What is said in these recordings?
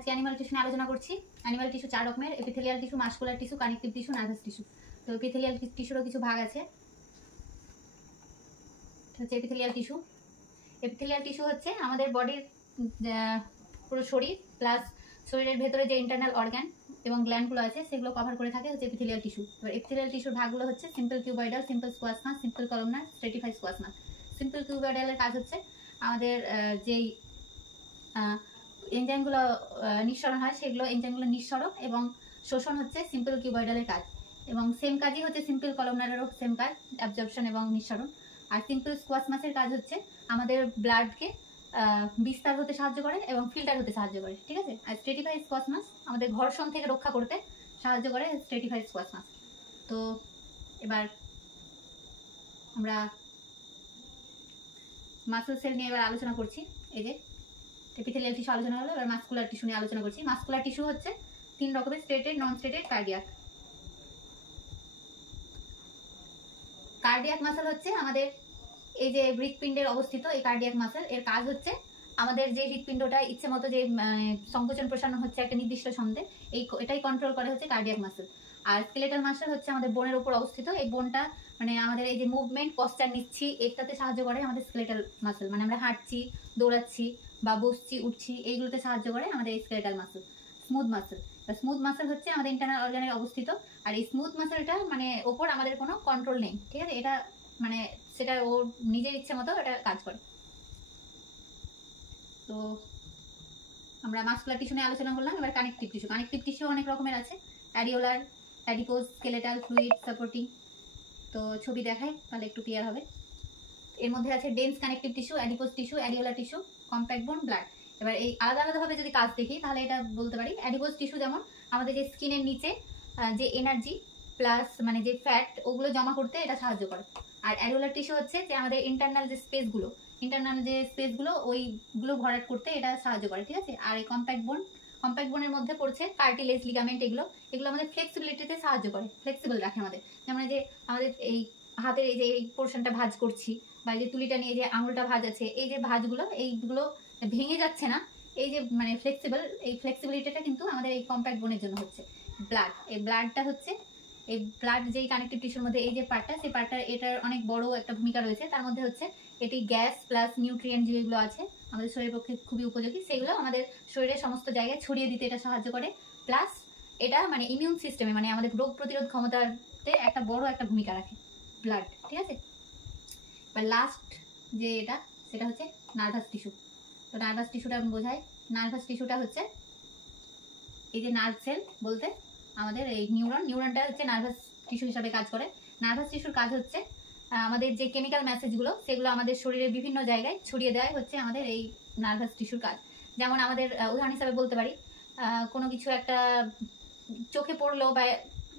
আজকে animal tissue নিয়ে আলোচনা করছি। অ্যানিমাল টিস্যু 4 রকমের: epithelial tissue, muscular tissue, connective tissue, nervous tissue. তো এপিথেলিয়াল টিস্যুরও কিছু ভাগ আছে। হচ্ছে এপিথেলিয়াল টিস্যু। এপিথেলিয়াল টিস্যু হচ্ছে আমাদের বডির পুরো শরীর প্লাস শরীরের ভেতরে যে ইন্টারনাল অর্গান এবং গ্ল্যান্ডগুলো আছে সেগুলো কভার করে থাকে হচ্ছে এপিথেলিয়াল টিস্যু। এবার এপিথেলিয়াল টিস্যুর ভাগগুলো হচ্ছে simple cuboidal, simple squamous, simple columnar, stratified squamous. Simple কিউবয়েডালের কাজ হচ্ছে আমাদের যেই এনজাইমগুলো নিঃসরণ হয় সেগুলো এনজাইমগুলো নিঃসরণ এবং শোষণ হচ্ছে সিম্পল কিউবয়েডালের কাজ, এবং সেম কাজই হচ্ছে সিম্পল কলামনারেরও সেম কাজ, অ্যাবজর্পশন এবং নিঃসরণ। আর সিম্পল স্কোয়াসমাসের কাজ হচ্ছে আমাদের ব্লাডকে বিস্তার হতে সাহায্য করে এবং ফিল্টার হতে সাহায্য করে, ঠিক আছে। আর স্ট্রেটিফাইড স্কোয়াসমাস আমাদের ঘর্ষণ থেকে রক্ষা করতে সাহায্য করে স্ট্রেটিফাইড স্কোয়াসমাস। তো এবার আমরা মাসল সেল নিয়ে এবার আলোচনা করছি। এই যে এপিথেলিয়াল টিস্যু আলোচনা হলো, এবার মাসকুলার টিস্যু নিয়ে আলোচনা করছি। মাসকুলার টিস্যু হচ্ছে 3 রকমের: স্টেটেড, নন স্টেটেড, কার্ডিয়াক। কার্ডিয়াক মাসল হচ্ছে আমাদের এই যে হৃৎপিণ্ডের অবস্থিত এই কার্ডিয়াক মাসল, এর কাজ হচ্ছে আমাদের যে হৃৎপিণ্ডটা ইচ্ছে মতো যে সংকোচন প্রসারণ হচ্ছে একটা নির্দিষ্ট ছন্দে, এটাই কন্ট্রোল করে হচ্ছে কার্ডিয়াক মাসল। আর স্কেলেটাল মাসল হচ্ছে আমাদের বোনের উপর অবস্থিত, এই বোনটা মানে আমাদের এই যে মুভমেন্ট, পশ্চার নিচ্ছি, এটাতে সাহায্য করে আমাদের স্কেলেটাল মাসল। মানে আমরা হাঁটছি, দৌড়াচ্ছি বা বসছি, উঠছি, এইগুলোতে সাহায্য করে আমাদের এই skeletal muscle. Smooth muscle, smooth muscle হচ্ছে আমাদের ইন্টারনাল অর্গানের অবস্থিত। আর এই স্মুথ মাসলটা মানে ওপর আমাদের কোনো কন্ট্রোল নেই, ঠিক আছে। এটা মানে সেটা ওর নিজের ইচ্ছে মতো এটা কাজ করে। তো আমরা মাসকুলার টিস্যু নিয়ে আলোচনা করলাম। এবার কানেকটিভ টিস্যু। কানেকটিভ টিস্যু অনেক রকমের আছে: অ্যাডিওলার, অ্যাডিপোজ, স্কেলেটাল, ফ্লুইড, সাপোর্টিং। তো ছবি দেখায় তাহলে একটু ক্লিয়ার হবে। এর মধ্যে আছে dense connective tissue, adipose tissue, areolar tissue, compact bone, blood. এবার এই আলাদা আলাদাভাবে যদি কাজ দেখি তাহলে এটা বলতে পারি অ্যাডিপোজ টিস্যু যেমন আমাদের যে স্কিনের নিচে যে এনার্জি প্লাস মানে যে ফ্যাট ওগুলো জমা করতে এটা সাহায্য করে। আর অ্যাডিওলার টিস্যু হচ্ছে যে আমাদের ইন্টারনাল যে স্পেসগুলো ওইগুলো ভরাট করতে এটা সাহায্য করে, ঠিক আছে। আর এই কম্প্যাক্ট বোনের মধ্যে পড়ছে কার্টিলেজ, লিগামেন্ট, এগুলো আমাদের ফ্লেক্সিবিলিটিতে সাহায্য করে, ফ্লেক্সিবল রাখে আমাদের। যেমন যে আমাদের এই হাতের এই যে এই পোর্শনটা ভাঁজ করছি বা এই যে তুলিটা নিয়ে যে আঙুলটা ভাঁজ আছে, এই যে ভাঁজগুলো এইগুলো ভেঙে যাচ্ছে না, এই যে মানে ফ্লেক্সিবল, এই ফ্লেক্সিবিলিটিটা কিন্তু আমাদের এই কম্প্যাক্ট বোনের জন্য হচ্ছে। ব্লাড, এই ব্লাডটা হচ্ছে এই ব্লাড যেই কানেকটিভ টিস্যুর মধ্যে এই যে পার্টটা, সেই পার্টটা এটার অনেক বড় একটা ভূমিকা রয়েছে। তার মধ্যে হচ্ছে এটি গ্যাস প্লাস নিউট্রিয়েন্ট যেগুলো আছে আমাদের শরীরের পক্ষে খুবই উপযোগী, সেগুলো আমাদের শরীরের সমস্ত জায়গায় ছড়িয়ে দিতে এটা সাহায্য করে। প্লাস এটা মানে ইমিউন সিস্টেমে মানে আমাদের রোগ প্রতিরোধ ক্ষমতাতে একটা বড় একটা ভূমিকা রাখে ব্লাড, ঠিক আছে। এবার লাস্ট যে এটা সেটা হচ্ছে নার্ভাস টিস্যু। তো নার্ভাস টিস্যুটা বোঝায়, নার্ভাস টিস্যুটা হচ্ছে এই যে নার্ভ সেল বলতে আমাদের এই নিউরনটা হচ্ছে নার্ভাস টিস্যু হিসাবে কাজ করে। নার্ভাস টিস্যুর কাজ হচ্ছে আমাদের যে কেমিক্যাল মেসেজগুলো সেগুলো আমাদের শরীরের বিভিন্ন জায়গায় ছড়িয়ে দেওয়াই হচ্ছে আমাদের এই নার্ভাস টিস্যুর কাজ। যেমন আমাদের উদাহরণ হিসাবে বলতে পারি কোনো কিছু একটা চোখে পড়লো বা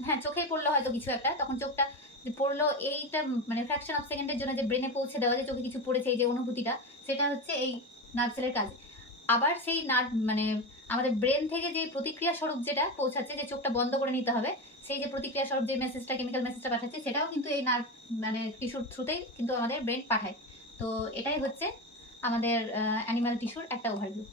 হ্যাঁ চোখেই পড়লো হয়তো কিছু একটা, তখন চোখটা যে পড়লো এইটা মানে ফ্র্যাকশন অফ সেকেন্ডের জন্য যে ব্রেনে পৌঁছে দেওয়া, যে চোখে কিছু পড়েছে এই যে অনুভূতিটা, সেটা হচ্ছে এই নার্ভ সেলের কাজ। আবার সেই নার্ভ মানে আমাদের ব্রেন থেকে যে প্রতিক্রিয়া স্বরূপ যেটা পৌঁছাচ্ছে যে চোখটা বন্ধ করে নিতে হবে, সেই যে প্রতিক্রিয়া স্বরূপ যে মেসেজটা কেমিক্যাল মেসেজটা পাঠাচ্ছে সেটাও কিন্তু এই নার্ভ মানে টিস্যুর থ্রুতেই কিন্তু আমাদের ব্রেন পাঠায়। তো এটাই হচ্ছে আমাদের অ্যানিমাল টিস্যুর একটা ওভারভিউ।